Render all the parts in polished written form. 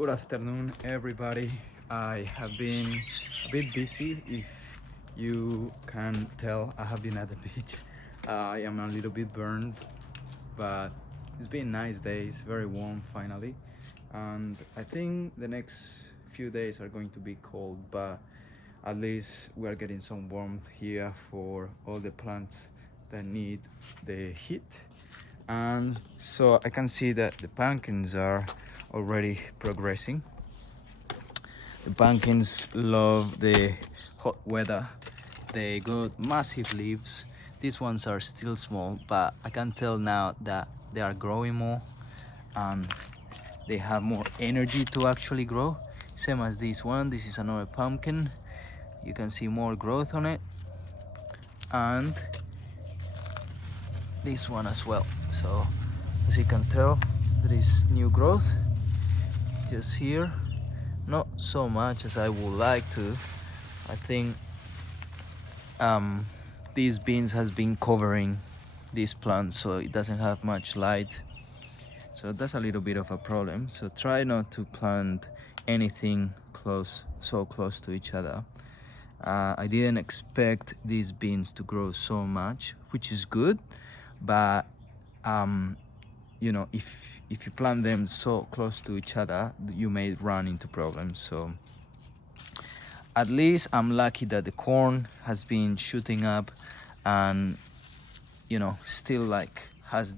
Good afternoon, everybody. I have been a bit busy. If you can tell, I have been at the beach. I am a little bit burned, but it's been nice days, very warm finally. And I think the next few days are going to be cold, but at least we are getting some warmth here for all the plants that need the heat. And so I can see that the pumpkins are already progressing. The pumpkins love the hot weather. They got massive leaves. These ones are still small, but I can tell now that they are growing more and they have more energy to actually grow. Same as this one. This is another pumpkin. You can see more growth on it. And this one as well. So as you can tell, there is new growth just here. Not so much as I would like to. I think these beans has been covering this plant, so it doesn't have much light. So that's a little bit of a problem. So try not to plant anything so close to each other. I didn't expect these beans to grow so much, which is good, but you know, if you plant them so close to each other, you may run into problems. So at least I'm lucky that the corn has been shooting up and, you know, still like has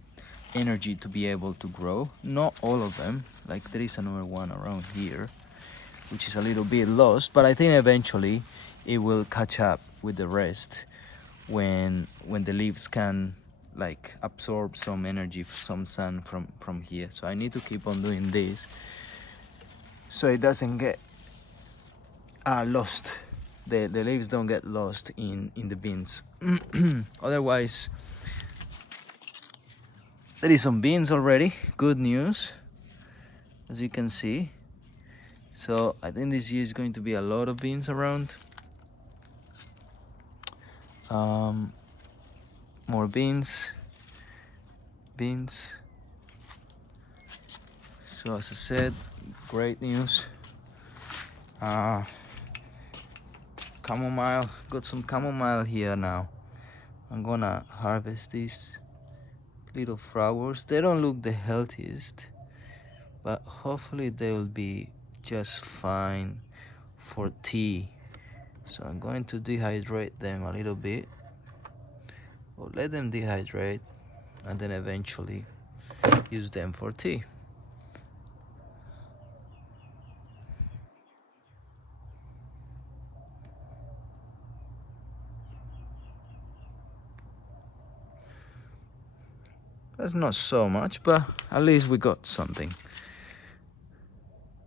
energy to be able to grow. Not all of them, like there is another one around here which is a little bit lost, but I think eventually it will catch up with the rest when the leaves can like absorb some energy, some sun from here. So I need to keep on doing this so it doesn't get lost. The leaves don't get lost in the beans. Otherwise, there is some beans already. Good news, as you can see. So I think this year is going to be a lot of beans around. More beans. So as I said, great news. Chamomile, got some chamomile here now. I'm gonna harvest these little flowers. They don't look the healthiest, but hopefully they will be just fine for tea. So I'm going to dehydrate them a little bit, or let them dehydrate, and then eventually use them for tea. That's not so much, but at least we got something.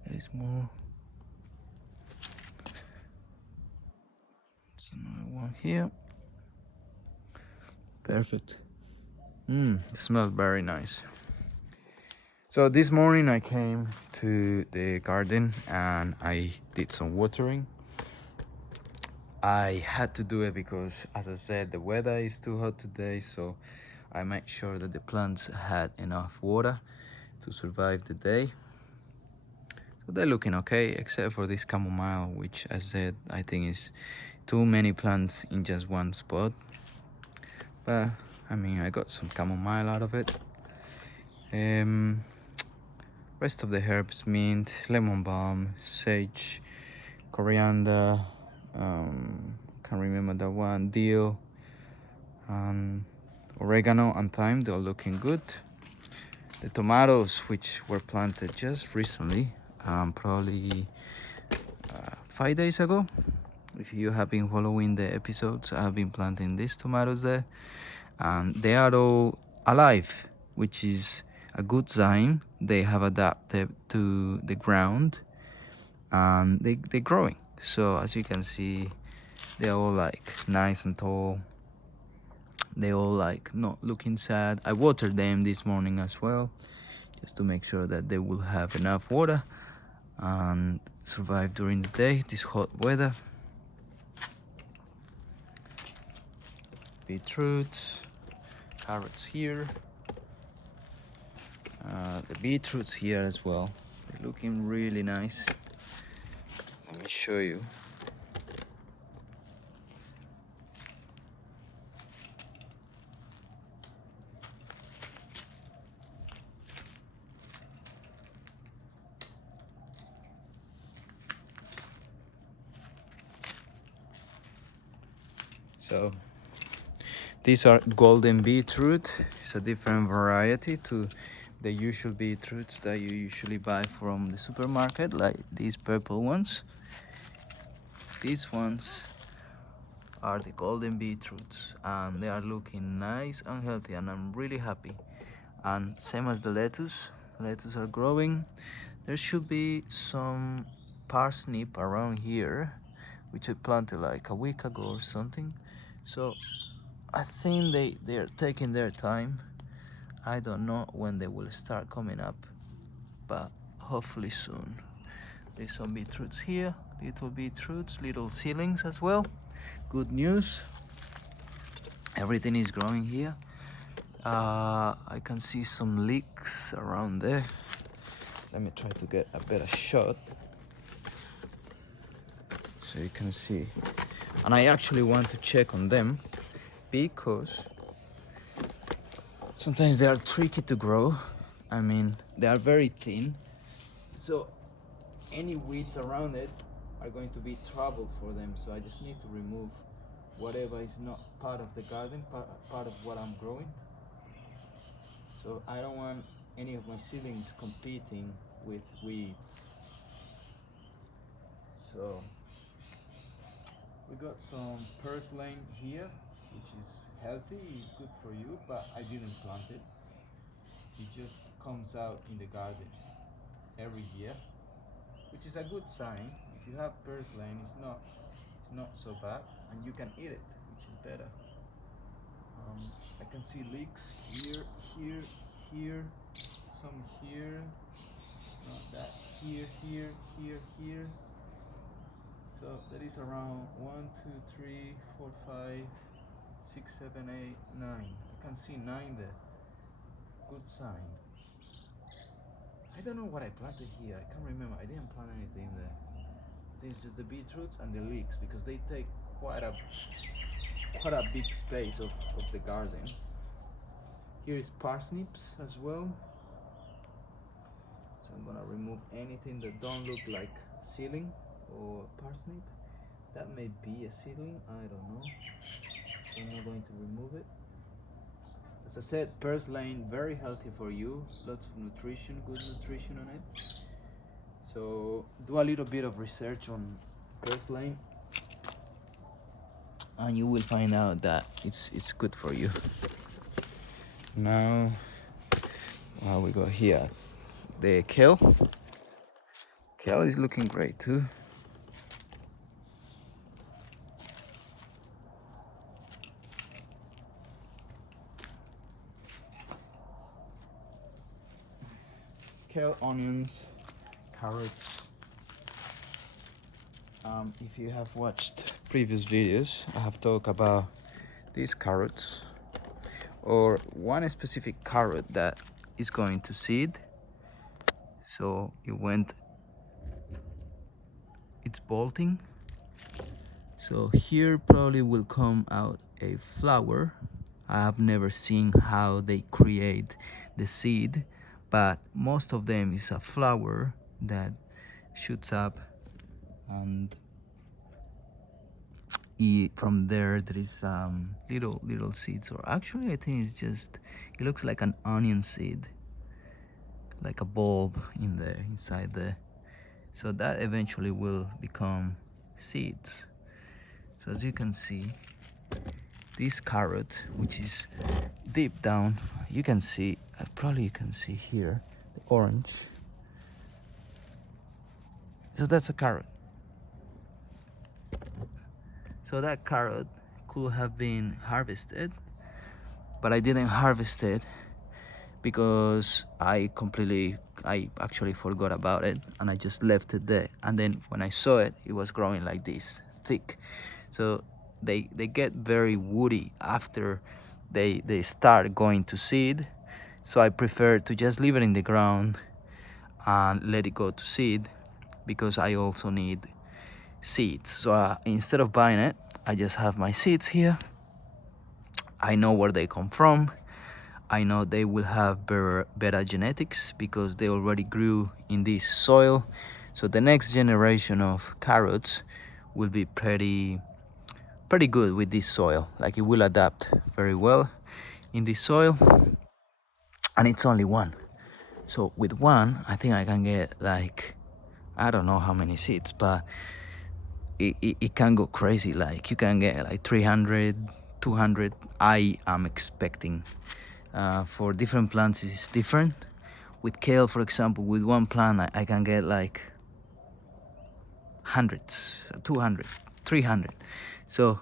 There is more. There's another one here. Perfect. It smells very nice. So this morning I came to the garden and I did some watering. I had to do it because, as I said, the weather is too hot today, so I made sure that the plants had enough water to survive the day. So they're looking okay, except for this chamomile, which, as I said, I think is too many plants in just one spot. But I mean, I got some chamomile out of it. Rest of the herbs: mint, lemon balm, sage, coriander, can't remember that one, dill, oregano and thyme. They're looking good. The tomatoes, which were planted just recently, probably 5 days ago. If you have been following the episodes, I have been planting these tomatoes there, and they are all alive, which is a good sign. They have adapted to the ground and they're growing. So as you can see, they're all like nice and tall. They all like not looking sad. I watered them this morning as well, just to make sure that they will have enough water and survive during the day, this hot weather. Beetroots, carrots here, the beetroots here as well. They're looking really nice. Let me show you. So these are golden beetroot. It's a different variety to the usual beetroots that you usually buy from the supermarket, like these purple ones. These ones are the golden beetroots, and they are looking nice and healthy, and I'm really happy. And same as the lettuce are growing. There should be some parsnip around here, which I planted like a week ago or something. So I think they're taking their time. I don't know when they will start coming up, but hopefully soon. There's some beetroots here, little beetroots, little seedlings as well. Good news. Everything is growing here. I can see some leaks around there. Let me try to get a better shot so you can see. And I actually want to check on them because sometimes they are tricky to grow. I mean, they are very thin, so any weeds around it are going to be trouble for them. So I just need to remove whatever is not part of the garden, part of what I'm growing. So I don't want any of my seedlings competing with weeds. So we got some purslane here, which is healthy, it's good for you, but I didn't plant it. It just comes out in the garden every year, which is a good sign. If you have purslane, it's not so bad, and you can eat it, which is better. I can see leaks here, here, here, some here, not that, here, here, here, here. So that is around 1, 2, 3, 4, 5, 6, 7, 8, 9. I can see 9 there. Good sign. I don't know what I planted here. I can't remember. I didn't plant anything there. I think it's just the beetroots and the leeks because they take quite a big space of the garden. Here is parsnips as well. So I'm gonna remove anything that don't look like a seedling or parsnip. That may be a seedling, I don't know. So I'm not going to remove it. As I said, purslane, very healthy for you. Lots of nutrition, good nutrition on it. So do a little bit of research on purslane, and you will find out that it's good for you. Now, we got here the kale. Kale is looking great too. Kale, onions, carrots. If you have watched previous videos, I have talked about these carrots, or one specific carrot that is going to seed. So it's bolting. So here probably will come out a flower. I have never seen how they create the seed, but most of them is a flower that shoots up, and from there is little seeds, or actually I think it's just, it looks like an onion seed, like a bulb inside there. So that eventually will become seeds. So as you can see, this carrot, which is deep down, you can see, probably you can see here the orange. So that's a carrot. So that carrot could have been harvested, but I didn't harvest it because I actually forgot about it, and I just left it there. And then when I saw it, it was growing like this, thick. So they get very woody after they start going to seed. So I prefer to just leave it in the ground and let it go to seed, because I also need seeds. So instead of buying it, I just have my seeds here. I know where they come from. I know they will have better genetics because they already grew in this soil. So the next generation of carrots will be pretty good with this soil. Like, it will adapt very well in this soil. And it's only one. So with one, I think I can get like, I don't know how many seeds, but it can go crazy. Like, you can get like 300, 200. I am expecting. For different plants it's different. With kale, for example, with one plant I can get like hundreds, 200, 300. So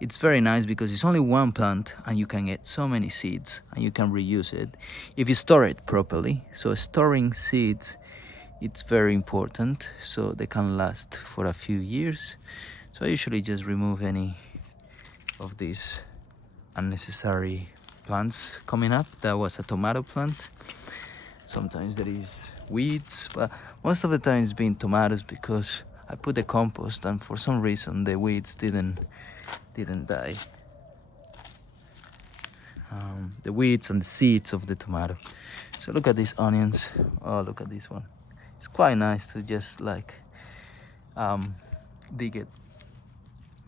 it's very nice because it's only one plant and you can get so many seeds and you can reuse it if you store it properly. So storing seeds, it's very important so they can last for a few years. So I usually just remove any of these unnecessary plants coming up. That was a tomato plant. Sometimes there is weeds, but most of the time it's been tomatoes because I put the compost and for some reason the weeds didn't die. The weeds and the seeds of the tomato. So look at these onions. Oh, look at this one. It's quite nice to just like dig it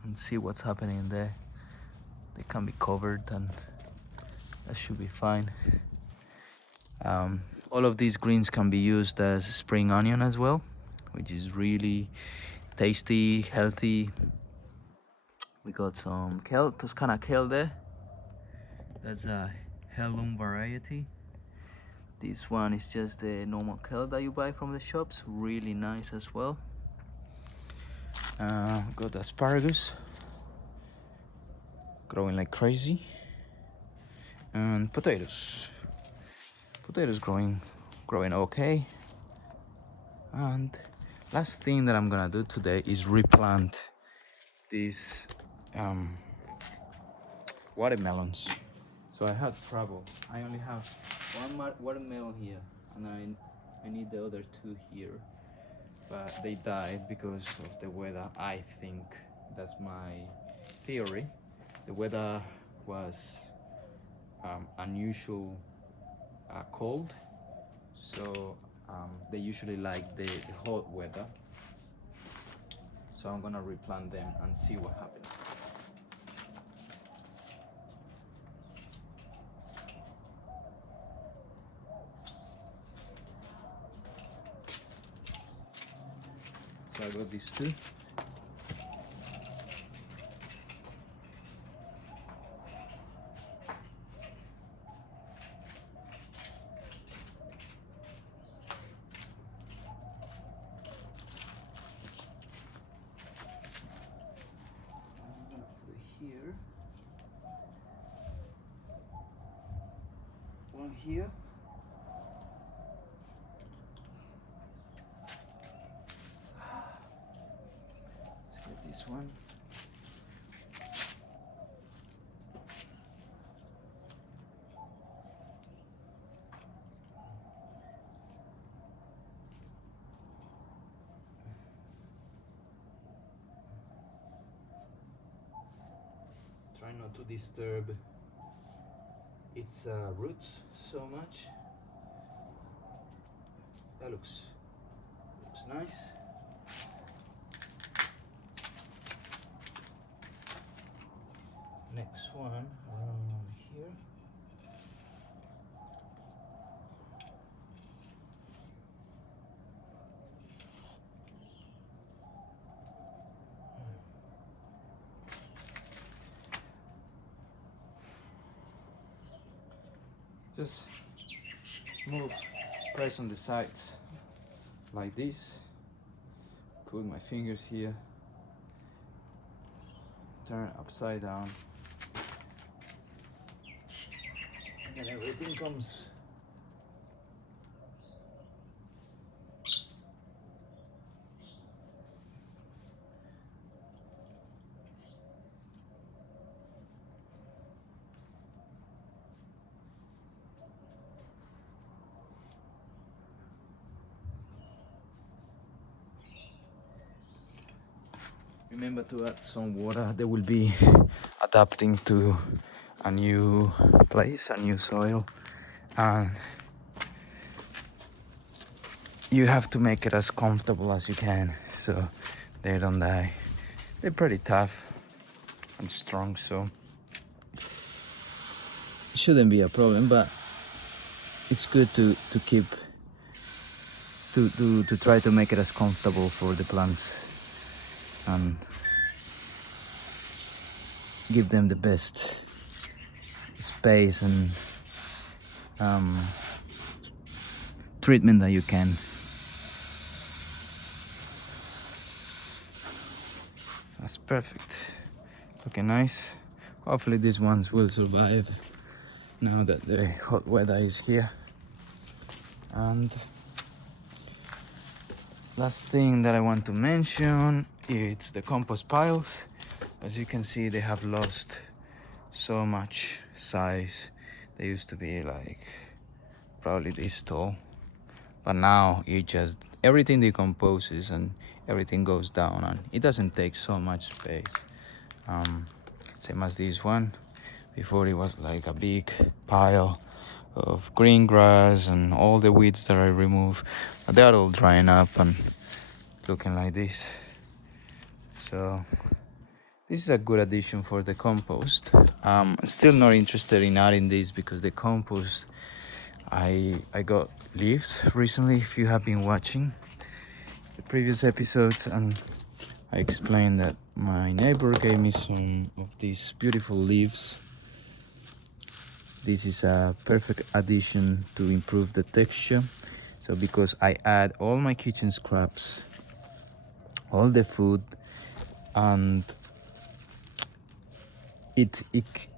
and see what's happening there. They can be covered and that should be fine. All of these greens can be used as spring onion as well, which is really tasty, healthy. We got some kale, Toscana kale there. That's a heirloom variety. This one is just the normal kale that you buy from the shops, really nice as well. Got asparagus growing like crazy, and potatoes growing okay. And last thing that I'm gonna do today is replant these watermelons. So I had trouble. I only have one watermelon here, and I need the other two here, but they died because of the weather. I think that's my theory. The weather was unusual cold, so they usually like the hot weather. So I'm gonna replant them and see what happens. So I got these two. Here, one here. Let's get this one. Try not to disturb its roots so much. That looks nice. Next one around here. Just press on the sides like this. Put my fingers here. Turn upside down. And everything comes. Remember to add some water. They will be adapting to a new place, a new soil, and you have to make it as comfortable as you can so they don't die. They're pretty tough and strong, so it shouldn't be a problem, but it's good to keep to try to make it as comfortable for the plants and give them the best space and treatment that you can. That's perfect. Looking nice. Hopefully these ones will survive now that the hot weather is here. And last thing that I want to mention, it's the compost piles. As you can see, they have lost so much size. They used to be like probably this tall, but now it just everything decomposes and everything goes down, and it doesn't take so much space. Same as this one. Before it was like a big pile of green grass and all the weeds that I removed, but they are all drying up and looking like this. So this is a good addition for the compost. Still not interested in adding this because the compost, I got leaves recently. If you have been watching the previous episodes, and I explained that my neighbor gave me some of these beautiful leaves. This is a perfect addition to improve the texture. So because I add all my kitchen scraps, all the food, and it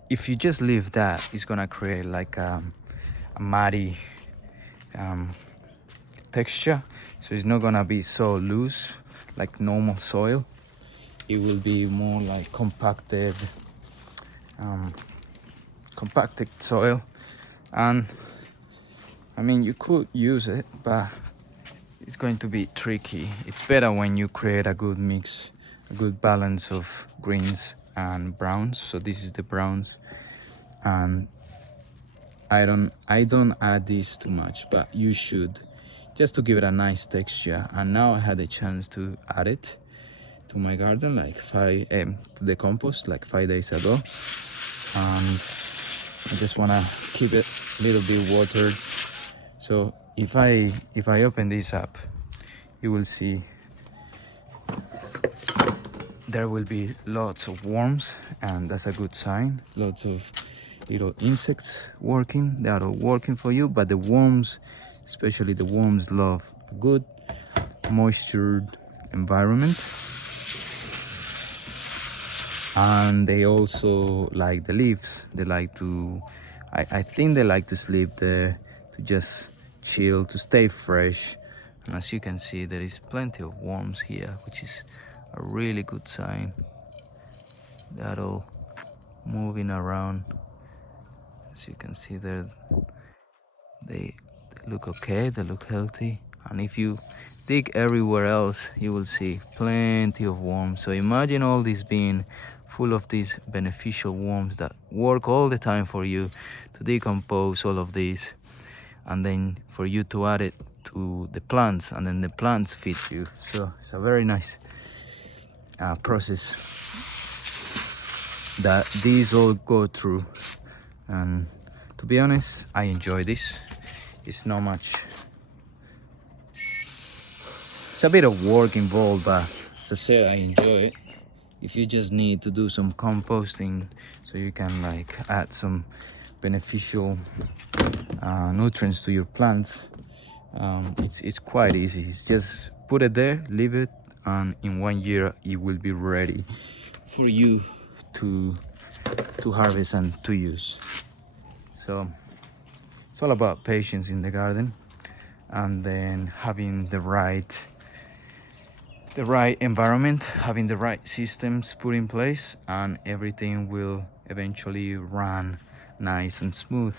if you just leave that, it's gonna create like a muddy texture. So it's not gonna be so loose like normal soil. It will be more like compacted soil. And I mean, you could use it, but it's going to be tricky. It's better when you create a good mix, a good balance of greens and browns. So this is the browns, and I don't add this too much, but you should, just to give it a nice texture. And now I had a chance to add it to my garden like to the compost like 5 days ago, and I just wanna keep it a little bit watered. So if I open this up, you will see there will be lots of worms, and that's a good sign. Lots of little insects working. They are all working for you, but the worms, especially the worms, love a good moistured environment, and they also like the leaves. They like to, I think they like to sleep there, to just chill, to stay fresh. And as you can see, there is plenty of worms here, which is a really good sign. They're all moving around. As you can see there, they look okay, they look healthy. And if you dig everywhere else, you will see plenty of worms. So imagine all this being full of these beneficial worms that work all the time for you to decompose all of these, and then for you to add it to the plants, and then the plants feed you. So it's a very nice process that these all go through. And to be honest, I enjoy this. It's not much, it's a bit of work involved, but as I said, I enjoy it. If you just need to do some composting so you can like add some beneficial nutrients to your plants, it's quite easy. It's just put it there, leave it, and in 1 year it will be ready for you to harvest and to use. So it's all about patience in the garden, and then having the right environment, having the right systems put in place, and everything will eventually run nice and smooth.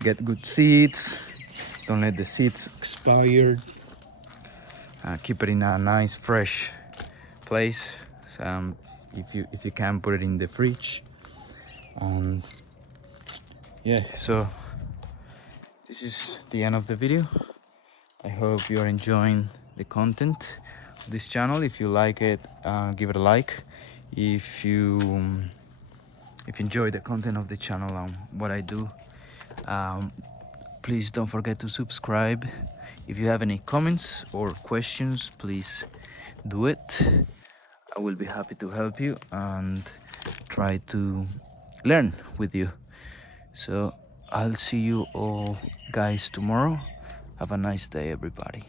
Get good seeds, don't let the seeds expire, keep it in a nice fresh place. So, if you can put it in the fridge. And yeah, so this is the end of the video. I hope you're enjoying the content of this channel. If you like it, give it a like. If you enjoy the content of the channel and what I do, please don't forget to subscribe. If you have any comments or questions, please do it. I will be happy to help you and try to learn with you. So I'll see you all guys tomorrow. Have a nice day, everybody.